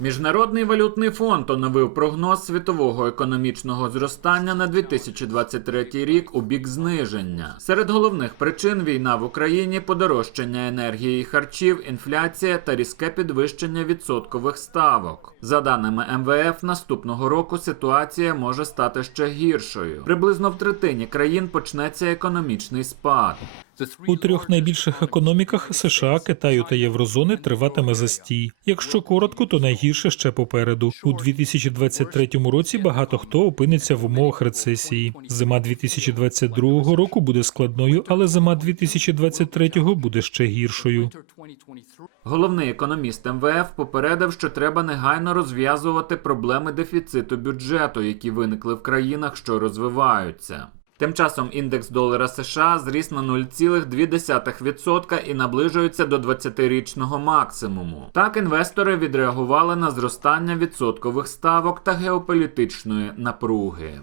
Міжнародний валютний фонд оновив прогноз світового економічного зростання на 2023 рік у бік зниження. Серед головних причин війна в Україні, подорожчання енергії і харчів, інфляція та різке підвищення відсоткових ставок. За даними МВФ, наступного року ситуація може стати ще гіршою. Приблизно в третині країн почнеться економічний спад. У трьох найбільших економіках США, Китаю та Єврозони триватиме застій. Якщо коротко, то найгірше ще попереду. У 2023 році багато хто опиниться в умовах рецесії. Зима 2022 року буде складною, але зима 2023 буде ще гіршою. Головний економіст МВФ попередив, що треба негайно розв'язувати проблеми дефіциту бюджету, які виникли в країнах, що розвиваються. Тим часом індекс долара США зріс на 0,2% і наближується до 20-річного максимуму. Так інвестори відреагували на зростання відсоткових ставок та геополітичної напруги.